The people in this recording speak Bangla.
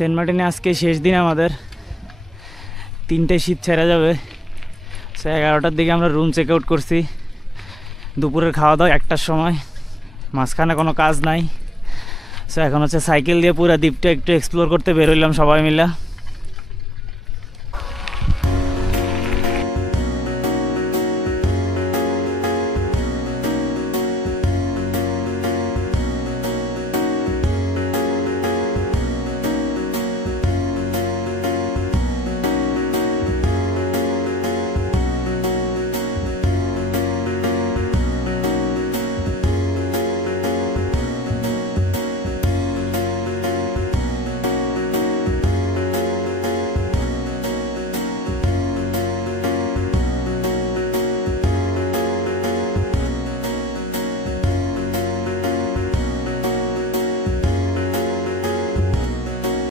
সেন্ট মার্টিনে আজকে শেষ দিন আমাদের, 3টায় শীত ছেড়ে যাবে। সো 11টার দিকে আমরা রুম চেক আউট করছি। দুপুরের খাওয়া দাওয়া 1টার সময়, মাঝখানে কোনো কাজ নাই। সো এখন হচ্ছে সাইকেল দিয়ে পুরো দ্বীপটা একটু এক্সপ্লোর করতে বেরোইলাম সবাই মিলে।